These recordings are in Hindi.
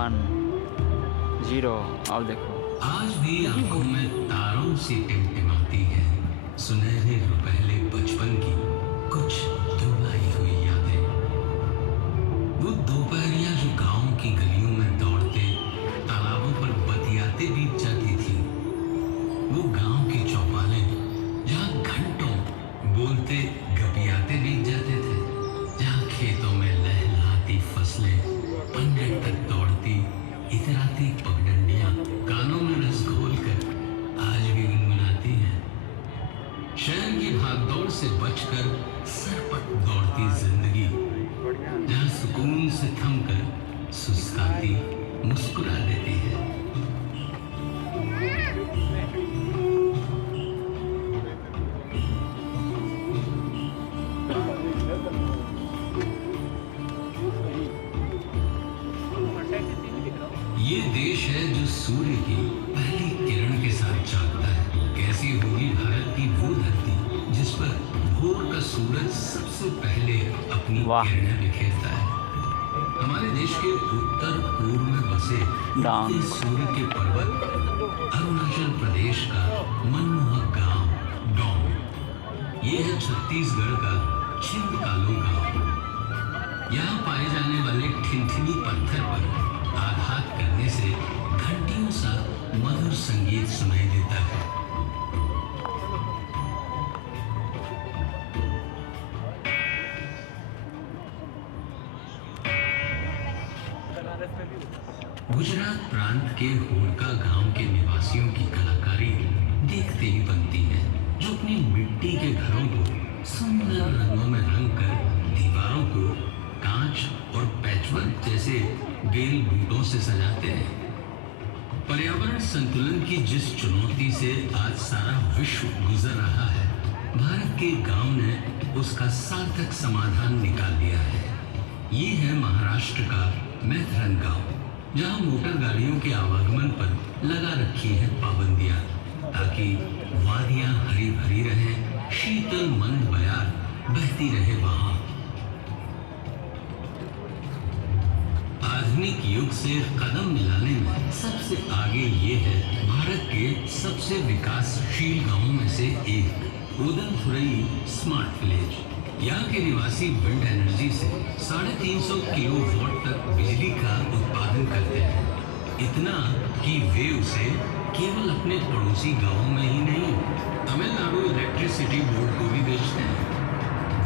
1-0। अब देखो आज भी आंखों में तारों से टिमटिमाती है सुनहरे रुपहले बचपन की कुछ धुलाई हुई यादें। वो दोपहरियां जो गांव की गलियों में दौड़ते तालाबों पर बतियाते बीत जाती थी। वो गांव के चौपाले जहां घंटों बोलते गपियाते बीत जाते थे, जहां खेतों में लहलहाती फसलें पंजर तक दौड़ती इतराती पगडंडियां कानों में रस घोलकर आज भी गुनगुनाती हैं। शहर की भागदौड़ से बचकर सरपट दौड़ती जिंदगी, जहां सुकून से थमकर सुस्ताती मुस्कुरा देती है। ये देश है जो सूर्य की पहली किरण के साथ जागता है। कैसी होगी भारत की वो धरती जिस पर भोर का सूरज सबसे पहले अपनी किरणें बिखेरता है। हमारे देश के उत्तर पूर्व में बसे सूर्य के पर्वत अरुणाचल प्रदेश का मनमोहक गांव डोंग। ये है छत्तीसगढ़ का छिंदकालो गांव। यहाँ पाए जाने वाले ठिनठिनी पत्थर पर आघात करने से घंटियों सा मधुर संगीत सुनाई देता है। गुजरात प्रांत के होडका गांव के निवासियों की कलाकारी देखते ही बनती है, जो अपनी मिट्टी के घरों को सुंदर रंगों में रंग कर दीवारों को कांच और पैचवर्क जैसे बेल बूटों से सजाते हैं। पर्यावरण संतुलन की जिस चुनौती से आज सारा विश्व गुजर रहा है, भारत के गांव ने उसका सार्थक समाधान निकाल दिया है। ये है महाराष्ट्र का मैथरन गांव, जहां मोटर गाड़ियों के आवागमन पर लगा रखी है पाबंदियां, ताकि वादियां हरी भरी रहें, शीतल मंद बयार बहती रहे वहां। आधुनिक युग से कदम मिलाने में सबसे आगे ये है भारत के सबसे विकासशील गांवों में से एक उदनथुरई स्मार्ट विलेज। यहाँ के निवासी विंड एनर्जी से 350 किलोवाट तक बिजली का उत्पादन करते हैं। इतना कि वे उसे केवल अपने पड़ोसी गांवों में ही नहीं, तमिलनाडु इलेक्ट्रिसिटी बोर्ड को भी बेचते हैं।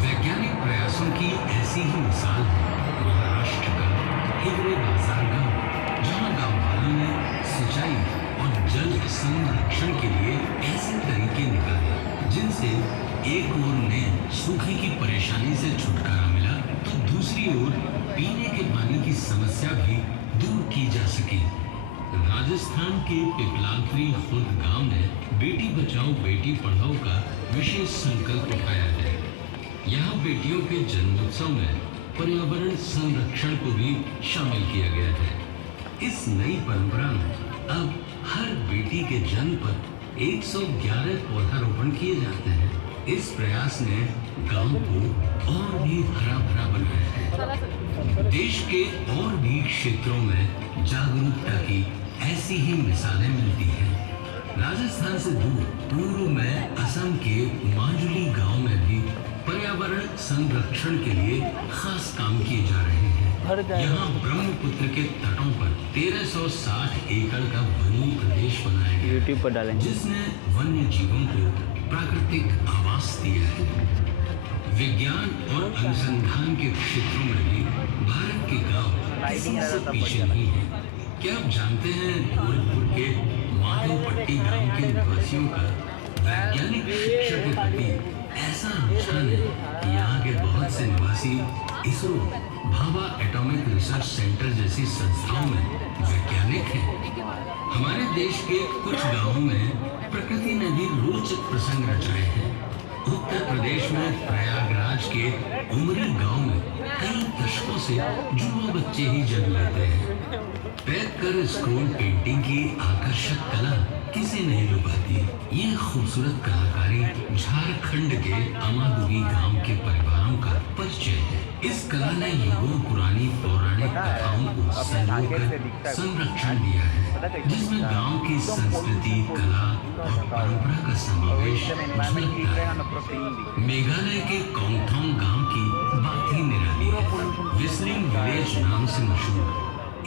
वैज्ञानिक प्रयासों की ऐसी ही मिसाल है महाराष्ट्र का हिवरे बाजार गांव, जहां गांव वालों ने सिंचाई और जल संरक्षण के लिए ऐसे तरीके निकाले जिनसे एक ओर उन्हें सूखे की परेशानी से छुटकारा मिला, तो दूसरी ओर पीने के पानी की समस्या भी दूर की जा सकी। राजस्थान के पिपलाखरी खुर्द गांव ने बेटी बचाओ बेटी पढ़ाओ का विशेष संकल्प उठाया है। यहाँ बेटियों के जन्मोत्सव में पर्यावरण संरक्षण को भी शामिल किया गया है। इस नई परंपरा में अब हर बेटी के जन्म पर 111 पौधारोपण किए जाते हैं। इस प्रयास ने गांव को और भी हरा भरा बनाया है। देश के और भी क्षेत्रों में जागरूकता की ऐसी ही मिसालें मिलती हैं। राजस्थान से दूर पूर्व में असम के माजुली गांव में भी पर्यावरण संरक्षण के लिए खास काम किए जा रहे हैं। यहाँ ब्रह्मपुत्र के तटों पर 1360 एकड़ का वनी प्रदेश बनाया गया यूट्यूब पर डालेंगे, जिसने वन्य जीवों को प्राकृतिक आवास दिया है। विज्ञान और अनुसंधान के क्षेत्रों में भी भारत के गांव किसी से पीछे नहीं है। क्या आप जानते हैं गोरखपुर के माधवपट्टी गांव के निवासियों का वैज्ञानिक शिक्षा के प्रति ऐसा रुझान है कि यहाँ के बहुत से निवासी ISRO, Bhabha atomic research centre जैसी संस्थाओं में वैज्ञानिक हैं। हमारे देश के कुछ गांवों में प्रकृति ने भी रोचक प्रसंग रचाए हैं। उत्तर प्रदेश में प्रयागराज के उमरी गांव में कई दशकों से जुआ बच्चे ही जन्म लेते हैं। पैक कर स्क्रोल पेंटिंग की आकर्षक कला किसे नहीं लुभाती। ये खूबसूरत कलाकारी झारखंड के अमादुगी गांव के परिवारों का परिचय है। इस कला ने युगों पुरानी पौराणिक कथाओं को संजोकर संरक्षण दिया है, जिसमें गांव की संस्कृति, कला और परंपरा का समावेश झलकता है। मेघालय के कोंगथोंग गांव की बात ही निराली है। विस्लिंग विलेज नाम से मशहूर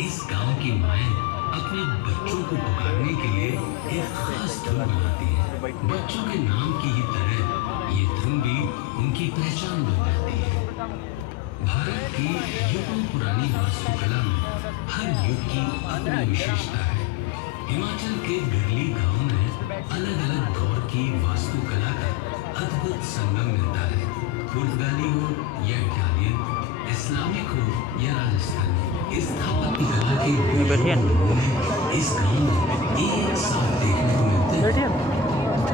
इस गांव की माएं अपने बच्चों को पुकारने के लिए एक खास धुन बनाती है। बच्चों के नाम की ही तरह ये धुन भी उनकी पहचान बन जाती है। भारत की युगों पुरानी वास्तुकला में हर युग की अपनी विशेषता है। हिमाचल के बिरली गांव में अलग अलग दौर की वास्तुकला का अद्भुत संगम मिलता है। पुर्तगाली हो या इटालियन, इस्लामिक हो या राजस्थानी, स्थापत्य कला के बैठिए इस गांव में एक साथ देखने को मिलते हैं।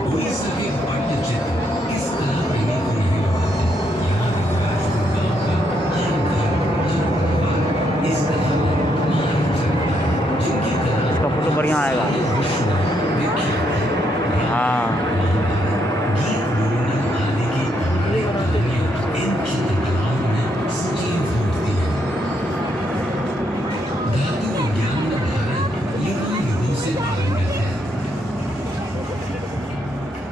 उड़ीसा के पट्टचित्र किस कला प्रेमी को नहीं लुभाते। यहाँ विराजमान गांव का हर घर, हर परिवार इस कला में महारत रखता है, जिनकी कला इसका फोटो बढ़िया आएगा। सारे विश्व में विख्यात है। हाँ